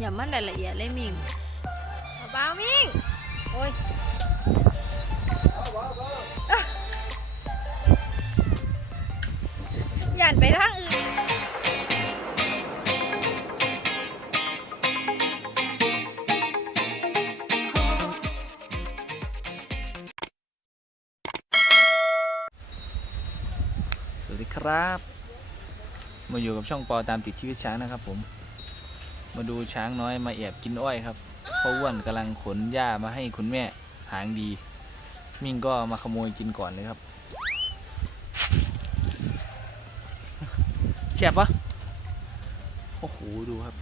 อย่ามันรายละเอียดเลยมิงเบาๆมิงโอ้ยหย่านไปทางอื่นสวัสดีครับ มาอยู่กับช่องปอตามติดชีวิตช้างนะครับผม มาดูช้างน้อยมาแอบกินอ้อยครับเพราะอ้วนกำลังขนหญ้ามาให้คุณแม่หางดี มิ่งก็มาขโมยกินก่อนเลยครับแฉบปะโอ้โหดูครับ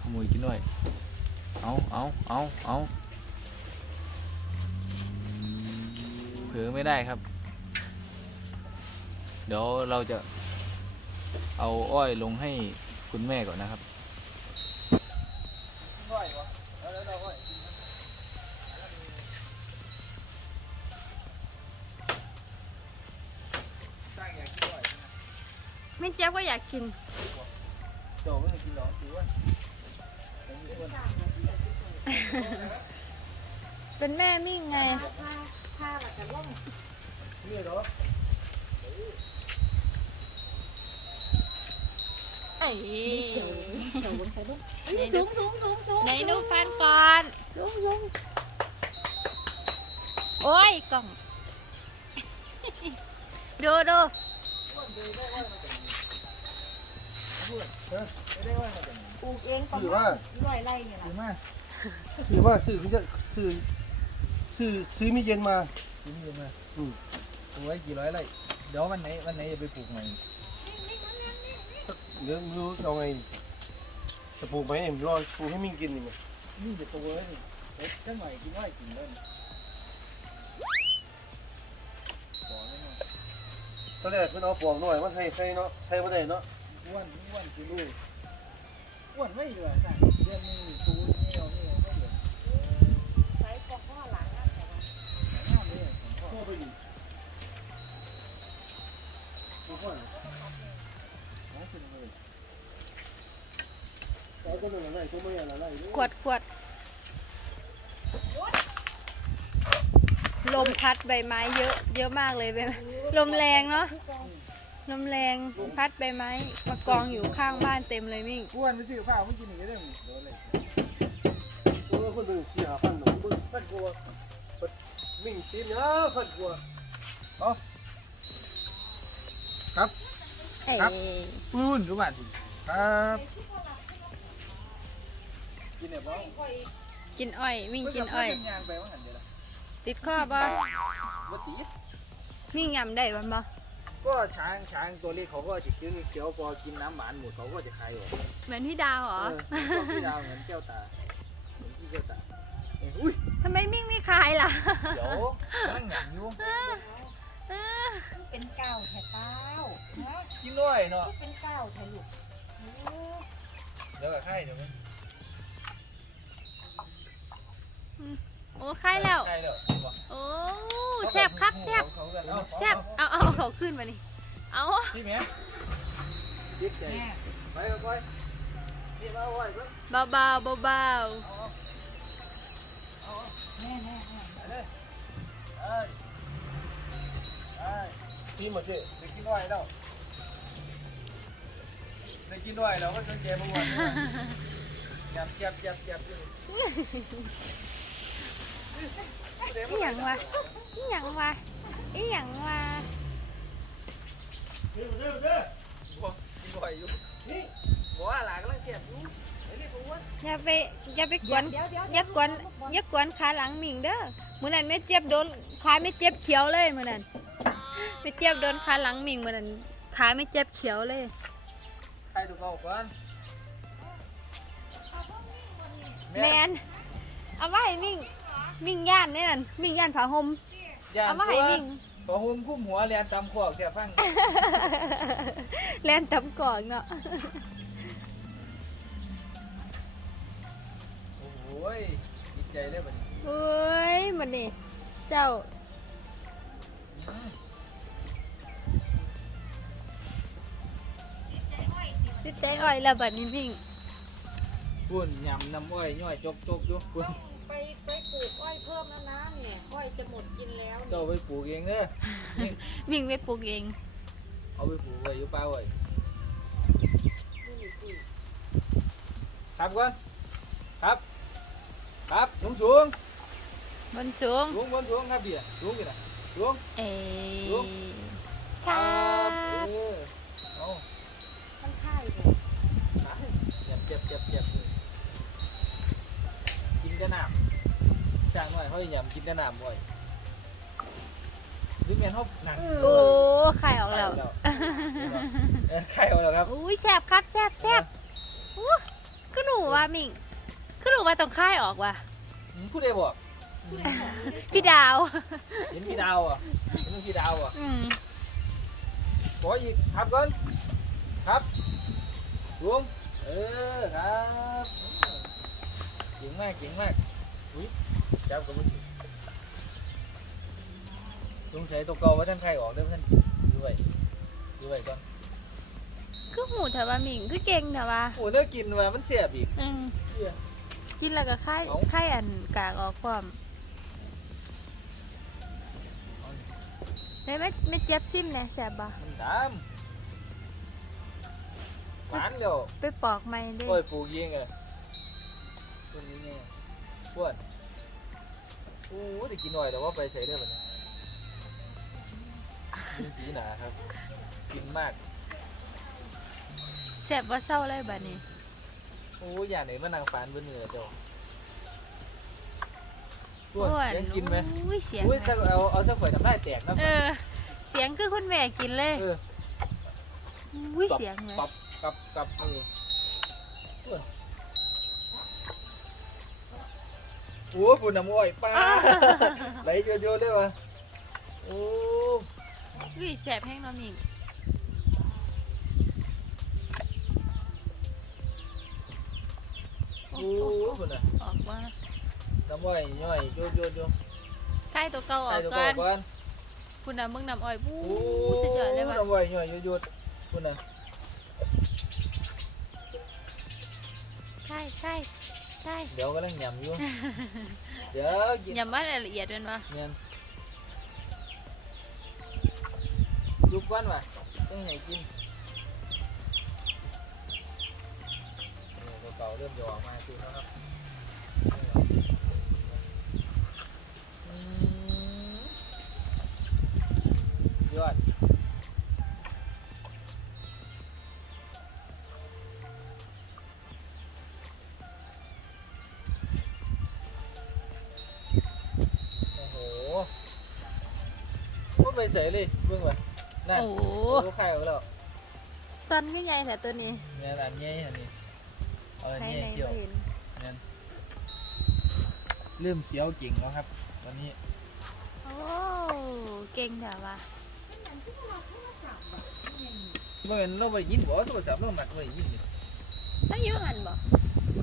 ขโมยกินอ้อย เอาเอาเอาเอาเผลอไม่ได้ครับ เดี๋ยวเราจะเอาอ้อยลงให้ คุณแม่ก่อนนะครับไม่เจ๊ยบก็อยากกิน โจไม่กินหรอถือว่าเป็นแม่มิ่งไงนี่เหรอ เอ้ยสูงสูงสูงสูงไหนดูฟันก่อน สูงสูงโอ้ยกล่อง ดูดูปลูกเองประถือมาว่าณร้อยไร่เนี่ยถือนะมาถือว่าซื้อเขาจะซื้อซื้อซื้อมีเย็นมาถือมีมาอืมปลูกไว้กี่ร้อยไร่เดี๋ยววันไหนวันไหนจะไปปลูกใหม่ เดี๋ยวไม่รู้เอาไงจะปลูกไหมเอ็มรอปลูกให้มิงกินนี่ไงนี่จะปลูกไว้เด็กจังหน่อยกินอ้อยกินเลยขอเลยหน่อยตอนแรกเพิ่นเอาปลอกหน่อยมาให้ใส่เนาะใส่บ่ได้เนาะอ้วนอ้วนกินลูกอ้วนไม่เหลือค่ะเดือนหนึงตูนนี่เอานี่เอาไม่เหลือใช้ปอกข้อหลังนะแต่ว่าหน้าเลยของพ่อพ่อไปดิบ่ค่อยน้อง ขึ้นเลยใส่ก็นั่นน่ะไล่ก็ไม่อะไรไล่ขวดขวดลมพัดใบไม้เยอะ เยอะมากเลยใบไม้ลมแรงเนาะลมแรงพัดใบไม้มากองอยู่ข้างบ้านเต็มเลยมิ่งอ้วนไปซื้อข้าวไม่กินอีกเรื่องโดนเลยโอ้คนหนึง4 5พันเนาะเบิ่งพันกว่าบัดมิงตีนยาพันกว่าเอ้ ยอุ่นรู้ป่ะครับกินเนี่ยบ้างกินอ้อยมิ่งกินอ้อยยางไปว่าหันเดียวละติดข้อบ่ว่าตีมิ่งยำได้บ่บ่ก็ช้างช้างตัวเล็กเขาก็จะกินเขียวพอกินน้ำหวานหมดเขาก็จะคายออกเหมือนพี่ดาวเหรอเออพวกพี่ดาวเหมือนแก้วตาเหมือนพี่แก้วตาเอ้ยอุ้ยทำไมมิ่งไม่คลายล่ะเดี๋ยวนั่งหยังอยู่ เออเป็นเก้าแถเต้าเนาะกินด้วยเนาะเป็นเก้าแถลูกโอ้เดี๋ยวกับไข่เดี๋ยวมันโอ้คลายแล้ว ไข่แล้วบอกโอ้แซ่บครับแซ่บเขากันเอาแซ่บเอาเอาเขาขึ้นมานี่เอาพี่แม่ยึดใจแม่ไปไปไปนี่มาไว้ก็เบาเบาเบาเบาแม่แม่ ยตีมาเจ้ได้กินด้วยแล้วได้กินด้วยแล้วก็สนใจพวกมันจับจับจับจับอยู่อีหยังวะอีหยังวะอีหยังวะเด้อเด้อเด้อบอกกินด้วยอยู่นี่บอกว่าหลานกำลังเจ็บอยู่ไอ้นี่ผมว่าอย่าไปอย่าไปกวนเดี๋ยวเดี๋ยวอย่ากวนอย่ากวนขาหลังหมิงเด้อมื้อนั้นแม่เจี๊ยบโดนขาไม่เจี๊ยบเขียวเลยมื้อนั้น แม่เจี๊ยบโดนขาหลังหมิงมื้อนั้นขาไม่เจี๊ยบเขียวเลยใครถูกเอาก่อนแมนเอามาให้มิ่งมิ่งย่านเนี่ยนั่นมิ่งย่านผ้าห่มย่านเอามาให้มิ่งพอหุ่มคุ้มหัวเรียนตำขวกเดี๋ยวฟังแล่นตํกอกเนาะโอ้โหยดีใจได้บัดนี้เอ้ยมันนี่เจ้า อืมสิใจอ้อยแล้วบัดนี้มิ่งอพุ่นยำน้ำอ้อยย่อยจกจกอยู่พุ่นต้องไปไปปลูกอ้อยเพิ่มแล้วนะเนี่ยอ้อยจะหมดกินแล้วเจ้าไปปลูกเองเด้อมิ่งไปปลูกเอง เอาไปปลูกไว้อยู่ป่าไว้นี่สิครับก่อนครับ ครับสูงสูงบนสูงสูงบนสูงครับเดียสูงกี่นะสูงเอลุกค่ะเออ เอามันค่ายเลยเจ็บเจ็บเจ็บเจ็บเลยกินแต่น้ำจ้างหน่อยเขาอย่ากินแต่น้ำบ่อยดึงแมนเขาหนังโอ้ไข่ออกแล้วเออไข่ออกแล้วครับอุ้ยแซบครับแซบแซบอู้ก็หนูว่ามิ่งก็หนูว่าต้องค่ายออกว่ะอืมผู้ใดบอกพี่ดาว เห็นพี่ดาวอะเห็นพี่ดาวอะอืมขออีกครับก่อนครับ ลุงเออครับเก่งมากเก่งมากอุ้ยจับกับมึงสงสัยตัวเก่าว่าท่านใครออกเด้อท่านดูไว้ดูไว้ก่อนก็หูเถอะว่ามิ่งก็เก่งเถอะว่าโอ้เนื้อกินว่ามันเสียบอีกอืมเหี้ยกินแล้วก็ค่ายเอ้าค่ายอันกากออกความไม่ไม่ไม่เจ็บซิมเนี่ยแสบบ่มันดำ หวานเร็วไปปอกไม่ได้โอ้ยปลูกเองอะต้นนี้ไงพวดโอ้ได้กินหน่อยแต่ว่าไปใส่ได้แบบนี้มีสีหนาครับ กินมากแสบว่าเศร้าเลยบัดนี้โอ้ยอย่างไหนมานั่งฟานบนเหนือเจ้าพวอ้ดวนยังกินไหมอุ้ยเสียงอุ้ยไหมสักเอาเอาสักข่อยทำได้แตกนะเออ เสียงคือคุณแม่กินเลย เอออุ้ยเสียงเลยปรับ กับกับมือพวดโอ้ยปุ่นน้ำอ้อยป้าไหลโยๆเลยวะโอ้อุ้ยแสบแห้งเนอนอีกโหปุ่นอะออกว่าน้ำอ้อยย่อยโยโยโยค่ายตัวเก่าอใส่อกตัวก่อนก่อนคุณน้ำมึงน้ำอ้อยปู้โอ้สุดยอดเลยว่ะน้ำอ้อยย่อยโยโยปุ่นอะ ค่ายค่ายค่ายเดี๋ยวกำลังยำอยู่ เดี๋ยวกินอย่ามาละเอียดเป็นวะเนียนยุบก้อนว่ะต้องให้กินนี่ตัวเก่าเริ่มจะออกมาคือแล้วครับ ไปเสยเลยเบิ่งไปนั่นโอ้โหรู้ใครเอาแล้วตอนก็ใหญ่แต่ตัวนี้เนี่ยอันนี้อันนี้เอาอันใครนี้ไหนเกี่ยวก็เห็นเนี่ยเริ่มเขียวเก่งแล้วครับ ตอนนี้โอ้เก่งแต่ว่าเมื่อเห็นเราไปยินบ่โทรศัพท์เราหมัดไว้ยินอยู่ต้องอยืมหันบ่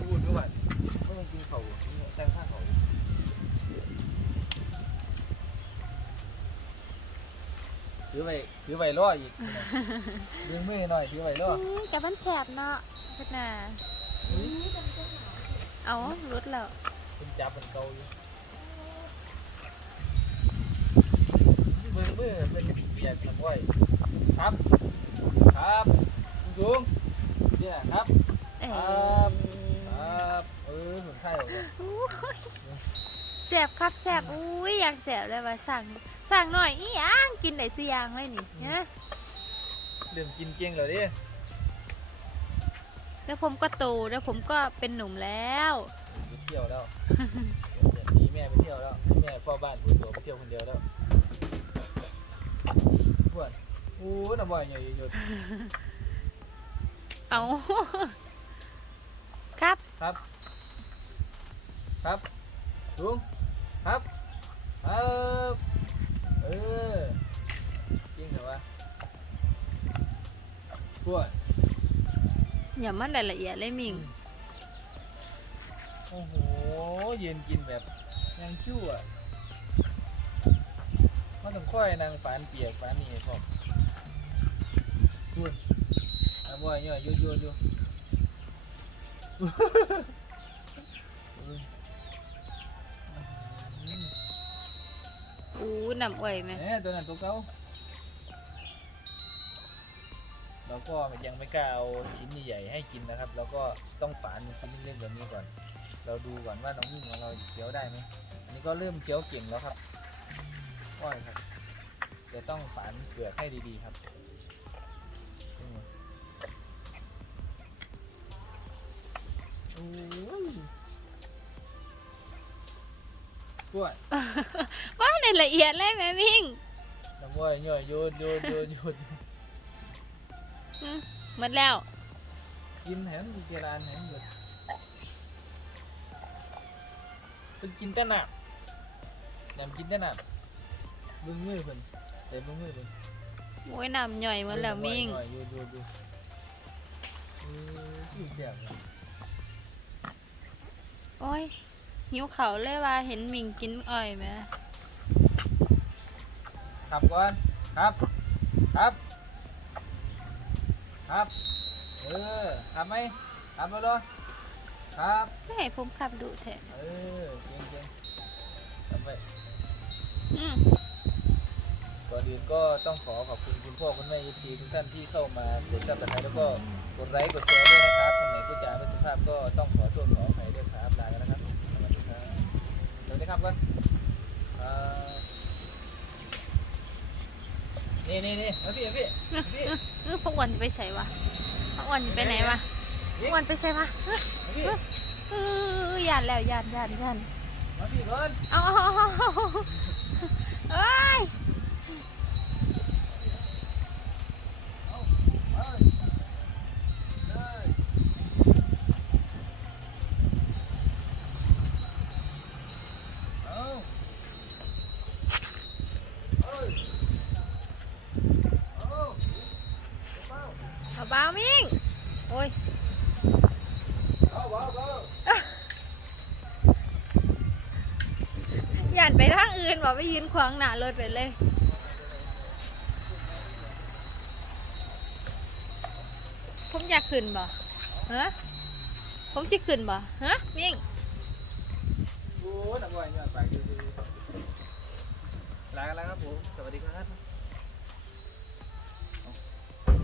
พูดด้วยว่าเมื่อกินเขาวตั้งข้าง ถือไว้ถือไว้รออีกดึงมือหน่อยถือไว้รออืมแต่มันแสบเนาะพัฒนาเอารุดแล้วคุณจับมันเกาอยู่มือมือเป็นเปียกน้ำอ้อยครับ ครับสูงๆเนี่ยครับเอ้ครับครับเออเหมือนไข่ออกเลยแสบครับแสบอุ้ยอยากแสบเลยว่าสั่ง สั่งหน่อยอีหยังกินได้สิอยางเลยนี่นะเริ่มกินเก่งแล้วดิแล้วผมก็โตแล้วผมก็เป็นหนุ่มแล้ว ไปเที่ยวแล้วเดี๋ยวนี้แม่ไปเที่ยวแล้วแม่พ่อบ้านปวดตัวไปเที่ยวคนเดียวแล้วพวดโอ้น้ำบ่อยหน่อยหยุดเอา ครับครับครับลุงครับครับ เออจริงเหรอวะพวดอย่ามันรายละเอียดเลยมิงโอ้โหยืนกินแบบยังชั่วมันต้องค่อยนางฝานเปียกฝานนี่ให้พร้อมคุณเอาบ่อยย่อยโยโย่โย อู้น้ำอ้อยไหมเอ๊ะตัวนั้นตัวเก่าเราก็ยังไม่กล้าเอาชิ้นใหญ่ๆให้กินนะครับเราก็ต้องฝานชิ้นเล็กๆแบบนี้ก่อน เราดูก่อนว่าน้องมิ่งของเราเคี้ยวได้ไหมอันนี้ก็เริ่มเคี้ยวเก่งแล้วครับอ้อยครับจะต้องฝานเปลือกให้ดีๆครับอื กล้วยว่าในละเอียดเลยแม่มิ่งน้ำอ้อยย่อยโยนโยนโยนโยนอืมหมดแล้ว กินแหมเจรานแหมหมดเป็นกินแต่น้ำยำกินแต่น้ำเบึ้งมือเพิ่นเต็มเบึ้งมือเพิ่นโอ้ยน้ำย่อยหมดแล้วมิ่งย่อยๆโยนโยนเอออยู่แซ่บเลยโอ้ย หิวเขาวเลยว่าเห็นมิ่งกินอ้อยไหมขับก่อนครับ ครับ ครับ เออขับไหมขับไปเลยครับไม่ให้ผมขับดุแท้เออเก่งเก่งขับไปอืมก่อนอื่นก็ต้องขอขอบคุณคุณพ่อคุณแม่ยีทีทุกท่านที่เข้ามากดซับสไครต์แล้วก็กดไลค์กดแชร์ด้วยนะครับคนไหนพูดจาไม่สุภาพก็ต้องขอโทษขออภัยด้วยครับลากันนะครับสวัสดีครับ สวัสดีครับก่อนอ่านี่นี่นี่เอาพี่เอาพี่เอาพี่เออพวกอ้วันไปใส่วะพวกอ้วันไปไหนวะพวกอ้วันไปใส่วะเออเอาพี่เออยานแล้วยานยานยานเอาพี่ก่อน เอาเอาเอาเอาเอ้ย เอาเลยเลยเอาเอาเอา เอาบ้ามิ่งโอ้ย เอาเอาเอา ยานไปทางอื่นบอกไปยืนขวางหน้ารถไปเลยผมอยากขึ้นบ่ฮะผมจะขึ้นบ่ฮะมิ่งโอ้ยนักบอลยอดไปดูๆลากันแล้วครับผม สวัสดีครับ